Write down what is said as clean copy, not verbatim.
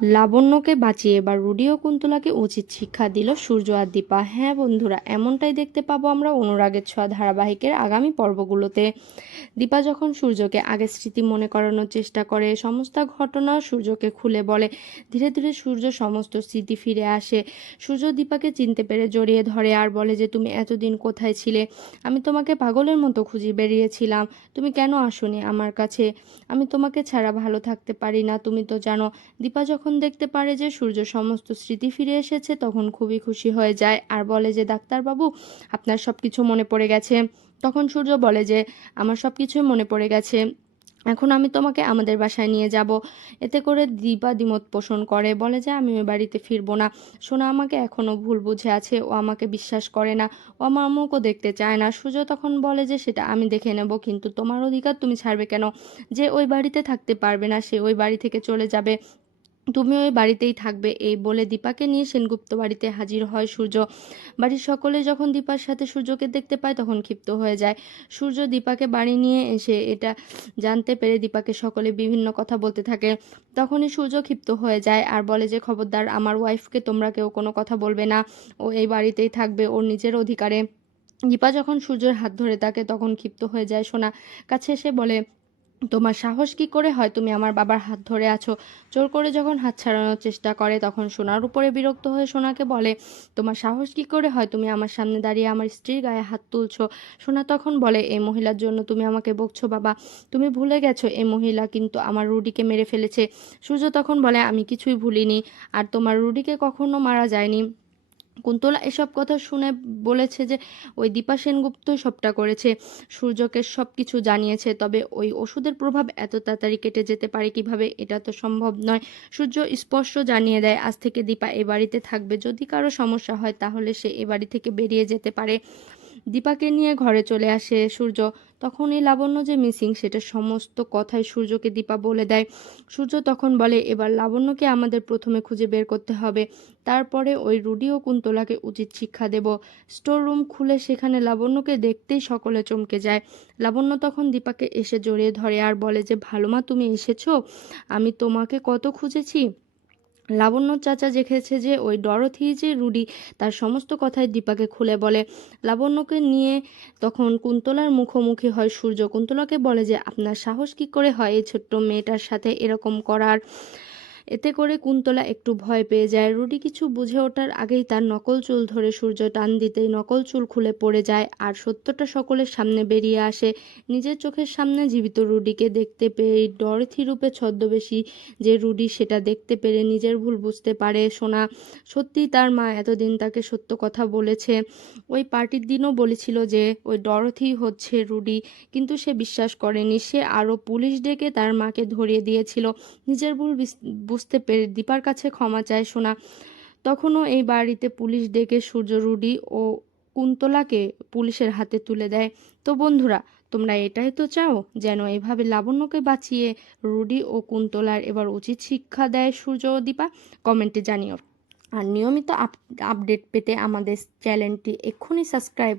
লাবণ্যকে বাঁচিয়ে এবার রুডি ও কুন্তলাকে উচিত শিক্ষা দিল সূর্য আর দীপা। হ্যাঁ বন্ধুরা, এমনটাই দেখতে পাবো আমরা অনুরাগের ছোঁয়া ধারাবাহিকের আগামী পর্বগুলোতে। দীপা যখন সূর্যকে আগের স্মৃতি মনে করানোর চেষ্টা করে, সমস্ত ঘটনা সূর্যকে খুলে বলে, ধীরে ধীরে সূর্য সমস্ত স্মৃতি ফিরে আসে। সূর্য দীপাকে চিনতে পেরে জড়িয়ে ধরে আর বলে যে তুমি এতদিন কোথায় ছিলে? আমি তোমাকে পাগলের মতো খুঁজে বেরিয়েছিলাম, তুমি কেন আসোনি আমার কাছে? আমি তোমাকে ছাড়া ভালো থাকতে পারি না, তুমি তো জানো। দীপা যখন দেখতে পারে যে সূর্য সমস্ত স্মৃতি ফিরে এসেছে তখন খুবই খুশি হয়ে যায় আর বলে যে ডাক্তারবাবু, আপনার সব কিছু মনে পড়ে গেছে। তখন সূর্য বলে যে আমার সব কিছুই মনে পড়ে গেছে, এখন আমি তোমাকে আমাদের বাসায় নিয়ে যাব। এতে করে দীপা দ্বিমত পোষণ করে, বলে যে আমি ওই বাড়িতে ফিরবো না। সোনা আমাকে এখনো ভুল বুঝে আছে, ও আমাকে বিশ্বাস করে না, ও আমার মুখও দেখতে চায় না। সূর্য তখন বলে যে সেটা আমি দেখে নেব, কিন্তু তোমার অধিকার তুমি ছাড়বে কেন? যে ওই বাড়িতে থাকতে পারবে না সে ওই বাড়ি থেকে চলে যাবে, তুমি ওই বাড়িতেই থাকবে। এই বলে দীপাকে নিয়ে সেনগুপ্ত বাড়িতে হাজির হয় সূর্য। বাড়ির সকলে যখন দীপার সাথে সূর্যকে দেখতে পায় তখন ক্ষিপ্ত হয়ে যায়। সূর্য দীপাকে বাড়ি নিয়ে এসে এটা জানতে পেরে দীপাকে সকলে বিভিন্ন কথা বলতে থাকে। তখনই সূর্য ক্ষিপ্ত হয়ে যায় আর বলে যে খবরদার, আমার ওয়াইফকে তোমরা কেউ কোনো কথা বলবে না, ও এই বাড়িতেই থাকবে ওর নিজের অধিকারে। দীপা যখন সূর্যের হাত ধরে থাকে তখন ক্ষিপ্ত হয়ে যায়। সোনা কাছে এসে বলে, তোমার সাহস কি করে হয় তুমি আমার বাবার হাত ধরে আছো? জোর করে যখন হাত ছাড়ানোর চেষ্টা করে তখন সোনার উপরে বিরক্ত হয়ে সোনাকে বলে, তোমার সাহস কি করে হয় তুমি আমার সামনে দাঁড়িয়ে আমার স্ত্রীর গায়ে হাত তুলছো? সোনা তখন বলে, এই মহিলার জন্য তুমি আমাকে বকছো বাবা, তুমি ভুলে গেছো এই মহিলা কিন্তু আমার রুডিকে মেরে ফেলেছে। সূর্য তখন বলে, আমি কিছুই ভুলিনি, আর তোমার রুডিকে কখনো মারা যায়নি। কুন্তলা এসব কথা শুনে বলেছে যে ওই দীপা সেনগুপ্তই সবটা করেছে, সূর্যকে সব কিছু জানিয়েছে। তবে ওই ওষুধের প্রভাব এত তাড়াতাড়ি কেটে যেতে পারে কিভাবে, এটা তো সম্ভব নয়। সূর্য স্পষ্ট জানিয়ে দেয় আজ থেকে দীপা এ বাড়িতে থাকবে, যদি কারো সমস্যা হয় তাহলে সে এ বাড়ি থেকে বেরিয়ে যেতে পারে। দীপাকে নিয়ে ঘরে চলে আসে সূর্য। তখন এই লাবণ্য যে মিসিং সেটা সমস্ত কথাই সূর্যকে দীপা বলে দেয়। সূর্য তখন বলে, এবার লাবণ্যকে আমাদের প্রথমে খুঁজে বের করতে হবে, তারপরে ওই রুডি ও কুন্তলাকে উচিত শিক্ষা দেব। স্টোর রুম খুলে সেখানে লাবণ্যকে দেখতেই সকলে চমকে যায়। লাবণ্য তখন দীপাকে এসে জড়িয়ে ধরে আর বলে যে ভালো মা, তুমি এসেছো, আমি তোমাকে কত খুঁজেছি। লাবণ্য চাচা দেখেছে যে ওই ডরথি যে রুডি, তার সমস্ত কথাই দীপাকে খুলে বলে। লাবণ্যকে নিয়ে তখন কুন্তলার মুখোমুখি হয় সূর্য। কুন্তলাকে বলে যে আপনার সাহস কি করে হয় এই ছোট্ট মেয়েটার সাথে এরকম করার? এতে করে কুন্তলা একটু ভয় পেয়ে যায়। রুডি কিছু বুঝে ওঠার আগেই তার নকল চুল ধরে সূর্য টান দিতেই নকল চুল খুলে পড়ে যায় আর সত্যটা সকলের সামনে বেরিয়ে আসে। নিজের চোখের সামনে জীবিত রুডিকে দেখতে পেয়ে ডরথি রূপে ছদ্মবেশী যে রুডি, সেটা দেখতে পেরে নিজের ভুল বুঝতে পারে সোনা। সত্যি তার মা এতদিন তাকে সত্য কথা বলেছে, ওই পার্টির দিনও বলেছিল যে ওই ডরথি হচ্ছে রুডি, কিন্তু সে বিশ্বাস করেনি। সে আরও পুলিশ ডেকে তার মাকে ধরিয়ে দিয়েছিল। নিজের ভুল বুঝতে পেরে দীপার কাছে ক্ষমা চায় সোনা। তখনও এই বাড়িতে পুলিশ ডেকে সূর্য রুডি ও কুন্তলাকে পুলিশের হাতে তুলে দেয়। তো বন্ধুরা, তোমরা এটাই তো চাও যেন এভাবে লাবণ্যকে বাঁচিয়ে রুডি ও কুন্তলার এবার উচিত শিক্ষা দেয় সূর্য ও দীপা? কমেন্টে জানিও। আর নিয়মিত আপডেট পেতে আমাদের চ্যানেলটি এক্ষুনি সাবস্ক্রাইব